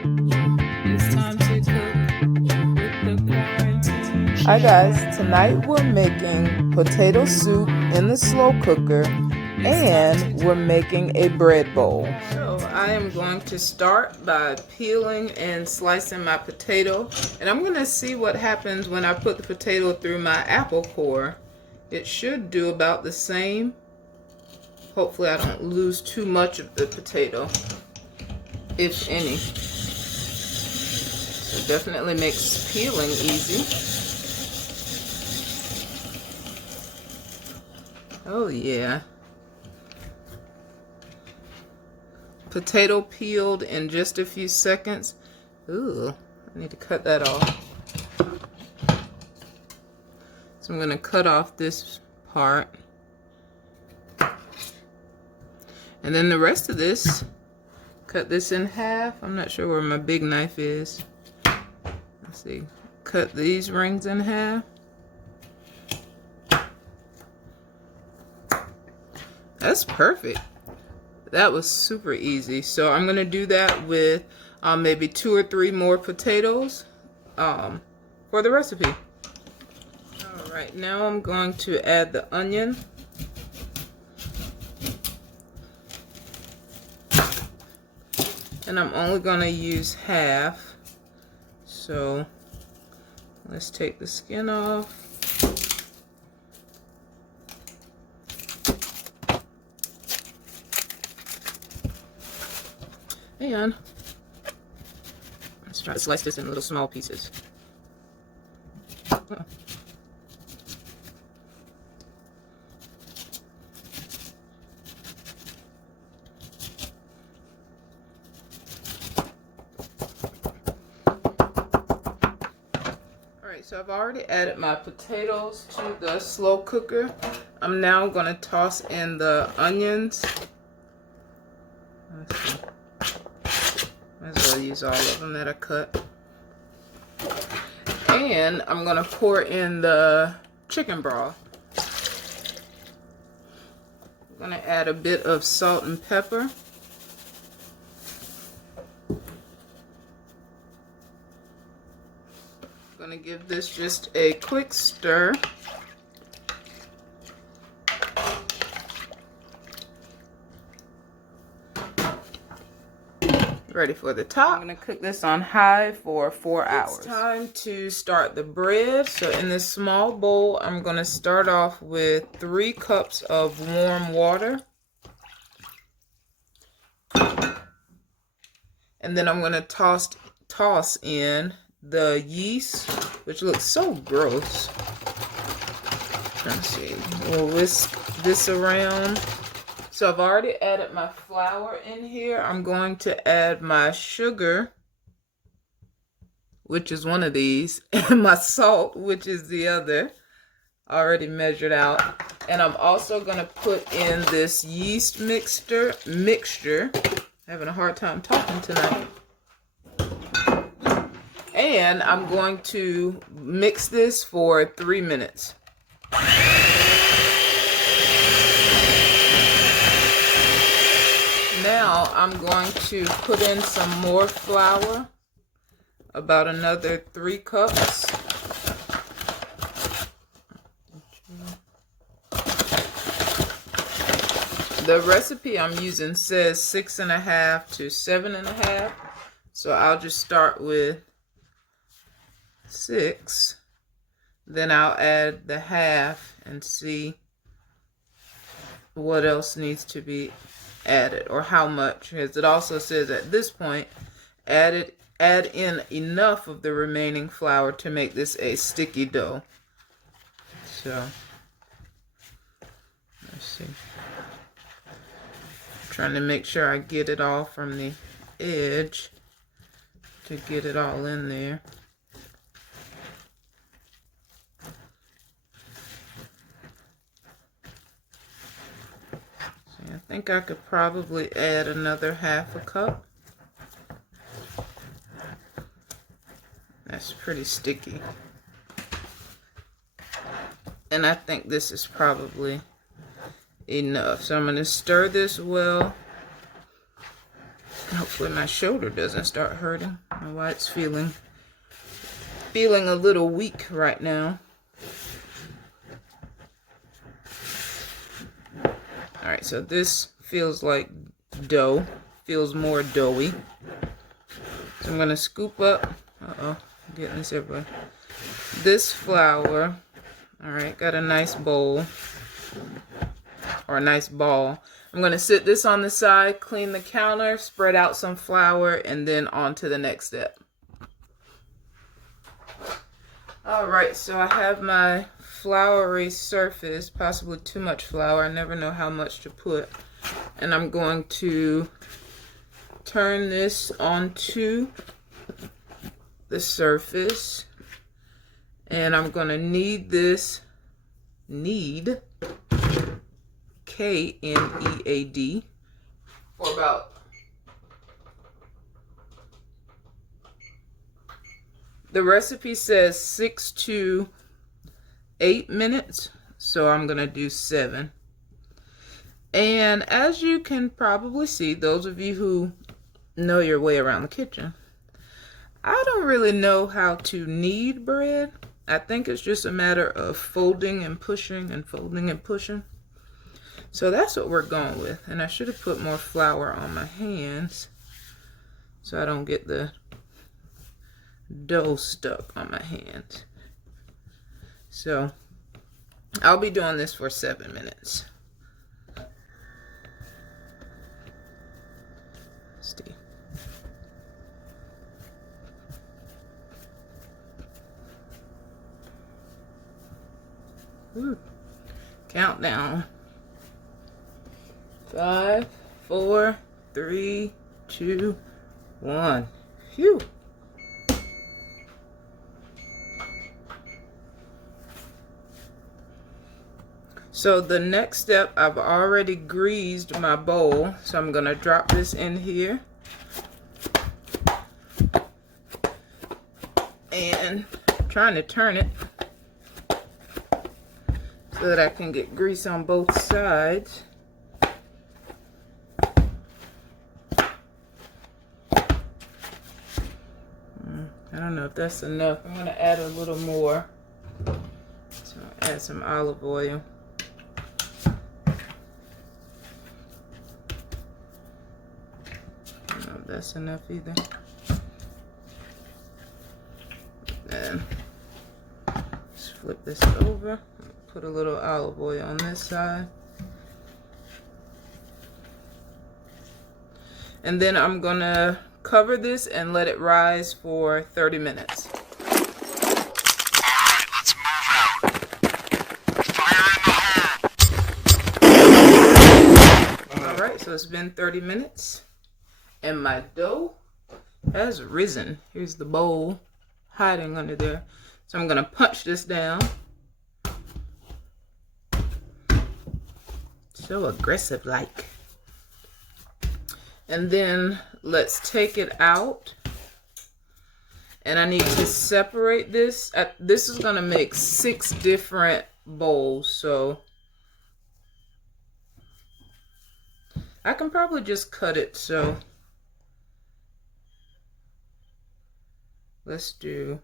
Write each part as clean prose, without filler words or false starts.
It's time to cook with the quarantine. Hi guys, tonight we're making potato soup in the slow cooker and we're making a bread bowl. So I am going to start by peeling and slicing my potato, and I'm going to see what happens when I put the potato through my apple core. It should do about the same. Hopefully I don't lose too much of the potato, if any. So definitely makes peeling easy. Oh yeah. Potato peeled in just a few seconds. Ooh, I need to cut that off. So I'm going to cut off this part. And then the rest of this, cut this in half. I'm not sure where my big knife is. Let's see. Cut these rings in half. That's perfect. That was super easy. So I'm going to do that with maybe 2 or 3 more potatoes for the recipe. Alright, now I'm going to add the onion. And I'm only going to use half. So let's take the skin off. And let's try to slice this in little small pieces. Alright, so I've already added my potatoes to the slow cooker. I'm now going to toss in the onions. Let's see. Might as well use all of them that I cut. And I'm going to pour in the chicken broth. I'm going to add a bit of salt and pepper. I'm going to give this just a quick stir. Ready for the top. I'm going to cook this on high for 4 hours. It's time to start the bread. So in this small bowl, I'm going to start off with 3 cups of warm water. And then I'm going to toss in the yeast, which looks so gross. Let's see. We'll whisk this around. So I've already added my flour in here. I'm going to add my sugar, which is one of these, and my salt, which is the other, already measured out. And I'm also going to put in this yeast mixture. Having a hard time talking tonight. And I'm going to mix this for 3 minutes. Now I'm going to put in some more flour, about another 3 cups. The recipe I'm using says 6.5 to 7.5, so I'll just start with 6. Then I'll add the half and see what else needs to be added or how much, because it also says at this point add in enough of the remaining flour to make this a sticky dough. So let's see, I'm trying to make sure I get it all from the edge to get it all in there. I think I could probably add another half a cup. That's pretty sticky. And I think this is probably enough. So I'm going to stir this well. Oh, Hopefully my shoulder doesn't start hurting. I don't know why it's feeling a little weak right now. All right, so this feels like dough, feels more doughy. So I'm gonna scoop up, I'm getting this everywhere. This flour, all right, got a nice bowl, or a nice ball. I'm gonna sit this on the side, clean the counter, spread out some flour, and then on to the next step. All right, so I have my floury surface, possibly too much flour. I never know how much to put. And I'm going to turn this onto the surface. And I'm going to knead this, K-N-E-A-D, for about the recipe says 6 to 8 minutes, so I'm gonna do 7. And as you can probably see, those of you who know your way around the kitchen, I don't really know how to knead bread. I think it's just a matter of folding and pushing and folding and pushing. So that's what we're going with. And I should have put more flour on my hands so I don't get the dough stuck on my hands. So I'll be doing this for 7 minutes. See. Ooh. Countdown. 5, 4, 3, 2, 1. Phew. So the next step, I've already greased my bowl, so I'm gonna drop this in here. And I'm trying to turn it so that I can get grease on both sides. I don't know if that's enough. I'm gonna add a little more. So I'll add some olive oil. I don't know if that's enough either. And just flip this over. Put a little olive oil on this side. And then I'm gonna cover this and let it rise for 30 minutes. Alright, let's move out. Fire in the hole! Alright, so it's been 30 minutes. And my dough has risen. Here's the bowl hiding under there. So I'm gonna punch this down. So aggressive like. And then let's take it out. And I need to separate this. This is gonna make 6 different bowls, so I can probably just cut it. So let's do,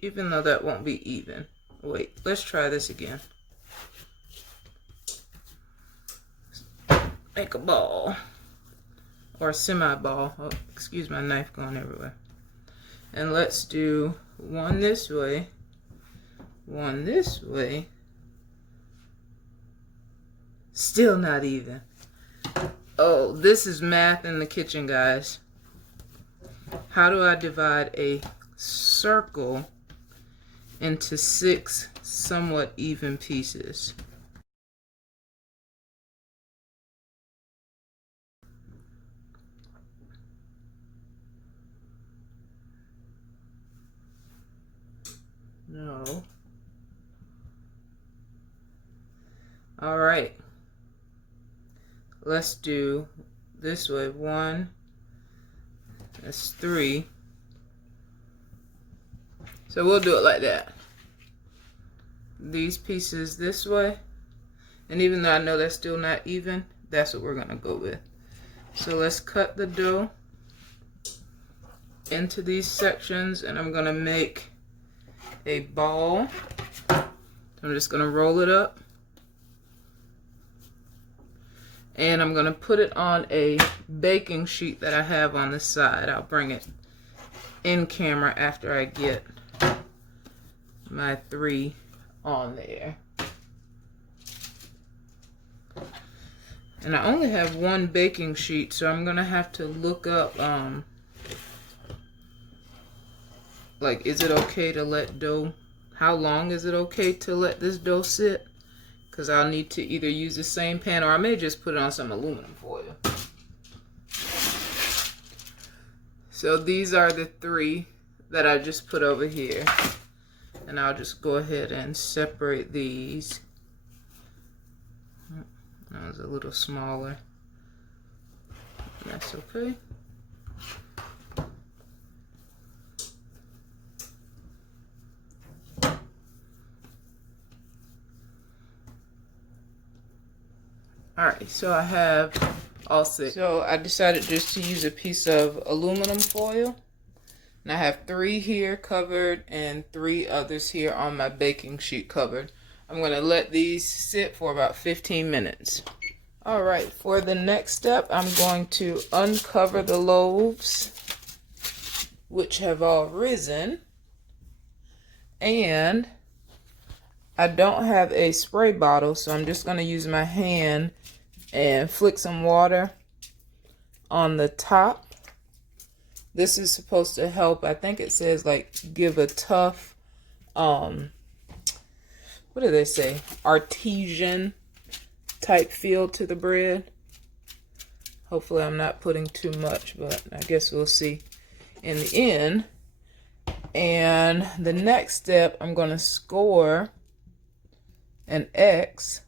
even though that won't be even. Wait, let's try this again. Make a ball, or a semi-ball. Oh, excuse my knife going everywhere. And let's do one this way, one this way. Still not even. Oh, this is math in the kitchen, guys. How do I divide a circle into 6 somewhat even pieces? No. All right. Let's do this way. 1. That's 3. So we'll do it like that. These pieces this way. And even though I know that's still not even, that's what we're gonna go with. So let's cut the dough into these sections, and I'm gonna make a ball. I'm just gonna roll it up, and I'm gonna put it on a baking sheet that I have on the side. I'll bring it in camera after I get my 3 on there. And I only have 1 baking sheet, so I'm gonna have to look up like, is it okay to let dough, how long is it okay to let this dough sit? Because I'll need to either use the same pan, or I may just put it on some aluminum foil. So these are the 3 that I just put over here. And I'll just go ahead and separate these. That was a little smaller. That's okay. Alright, so I have all 6. So I decided just to use a piece of aluminum foil. And I have 3 here covered and 3 others here on my baking sheet covered. I'm going to let these sit for about 15 minutes. Alright, for the next step, I'm going to uncover the loaves, which have all risen. And I don't have a spray bottle, so I'm just going to use my hand and flick some water on the top. This is supposed to help, I think it says, like, give a tough, what do they say? Artesian type feel to the bread. Hopefully I'm not putting too much, but I guess we'll see in the end. And the next step, I'm going to score an X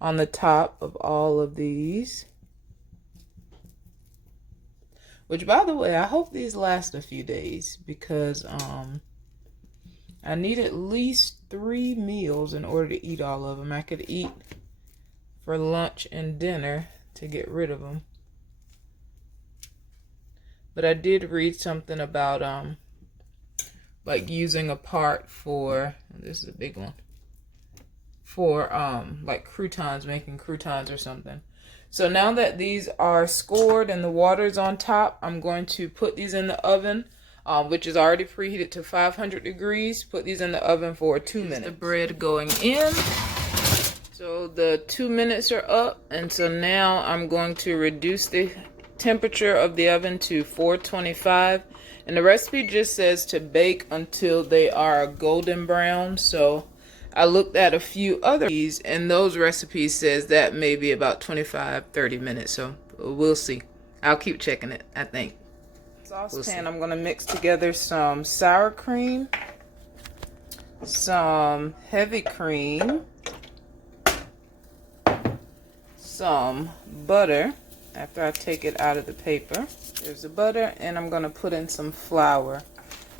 on the top of all of these. Which, by the way, I hope these last a few days, because I need at least 3 meals in order to eat all of them. I could eat for lunch and dinner to get rid of them. But I did read something about like using a part for, this is a big one, for like croutons, making croutons or something. So now that these are scored and the water's on top, I'm going to put these in the oven, which is already preheated to 500 degrees. Put these in the oven for 2 minutes. The bread going in. So the 2 minutes are up, and so now I'm going to reduce the temperature of the oven to 425. And the recipe just says to bake until they are golden brown. So I looked at a few other recipes, and those recipes says that may be about 25-30 minutes. So we'll see. I'll keep checking it, I think. Saucepan, I'm going to mix together some sour cream, some heavy cream, some butter after I take it out of the paper. There's the butter, and I'm going to put in some flour.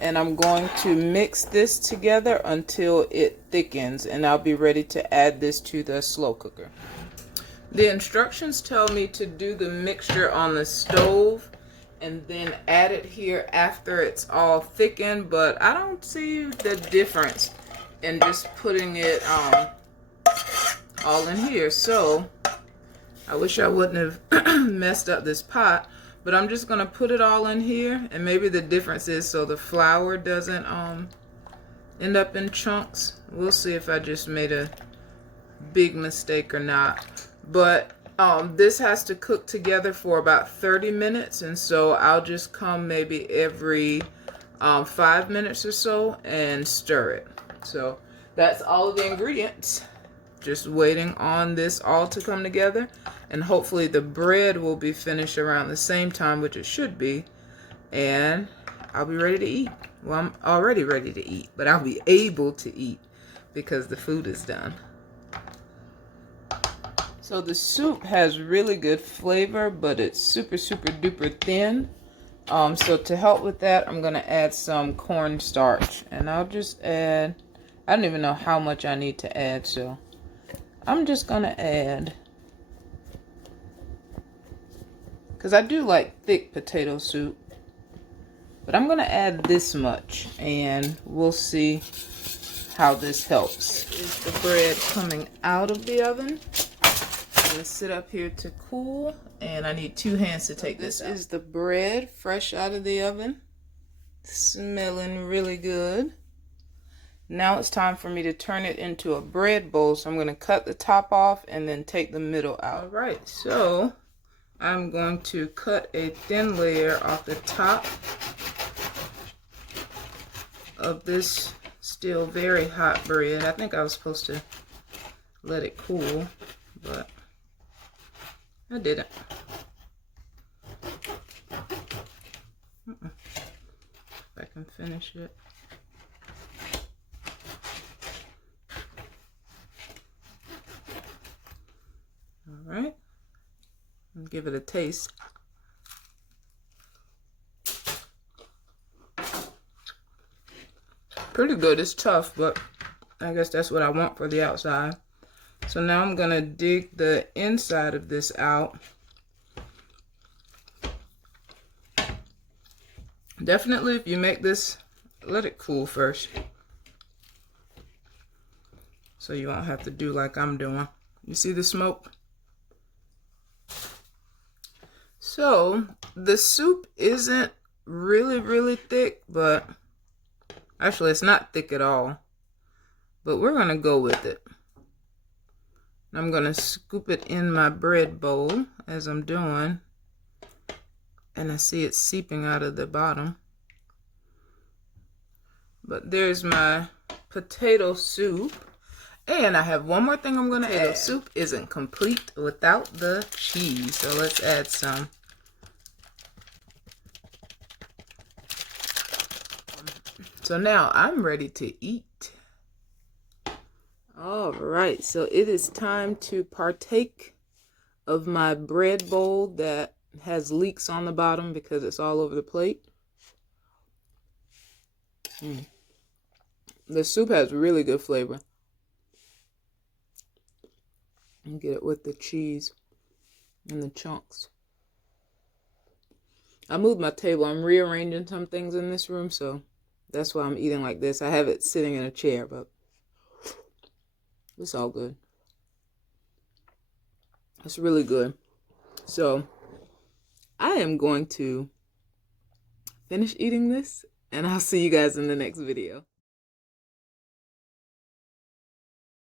And I'm going to mix this together until it thickens, and I'll be ready to add this to the slow cooker. The instructions tell me to do the mixture on the stove and then add it here after it's all thickened, but I don't see the difference in just putting it all in here. So I wish I wouldn't have messed up this pot. But I'm just going to put it all in here, and maybe the difference is so the flour doesn't end up in chunks. We'll see if I just made a big mistake or not. But this has to cook together for about 30 minutes, and so I'll just come maybe every 5 minutes or so and stir it. So that's all of the ingredients. Just waiting on this all to come together, and hopefully the bread will be finished around the same time, which it should be, and I'll be ready to eat. Well, I'm already ready to eat, but I'll be able to eat because the food is done. So the soup has really good flavor, but it's super duper thin. So to help with that, I'm gonna add some cornstarch, and I'll just add, I don't even know how much I need to add, so I'm just going to add because I do like thick potato soup. But I'm gonna add this much and we'll see how this helps. This is the bread coming out of the oven. I'm gonna sit up here to cool, and I need 2 hands to take this out. This is the bread fresh out of the oven. Smelling really good. Now it's time for me to turn it into a bread bowl. So I'm gonna cut the top off and then take the middle out. All right, so I'm going to cut a thin layer off the top of this still very hot bread. I think I was supposed to let it cool, but I didn't. If I can finish it. All right, and give it a taste. Pretty good. It's tough, but I guess that's what I want for the outside. So now I'm gonna dig the inside of this out. Definitely, if you make this, let it cool first, so you won't have to do like I'm doing. You see the smoke? So the soup isn't really thick, but actually it's not thick at all, but we're gonna go with it. I'm gonna scoop it in my bread bowl as I'm doing, and I see it seeping out of the bottom. But there's my potato soup. And I have one more thing I'm gonna add. Soup isn't complete without the cheese, so let's add some. So now I'm ready to eat. All right, so it is time to partake of my bread bowl that has leaks on the bottom because it's all over the plate. The soup has really good flavor. And get it with the cheese and the chunks. I moved my table. I'm rearranging some things in this room, so that's why I'm eating like this. I have it sitting in a chair, but it's all good. It's really good. So I am going to finish eating this, and I'll see you guys in the next video.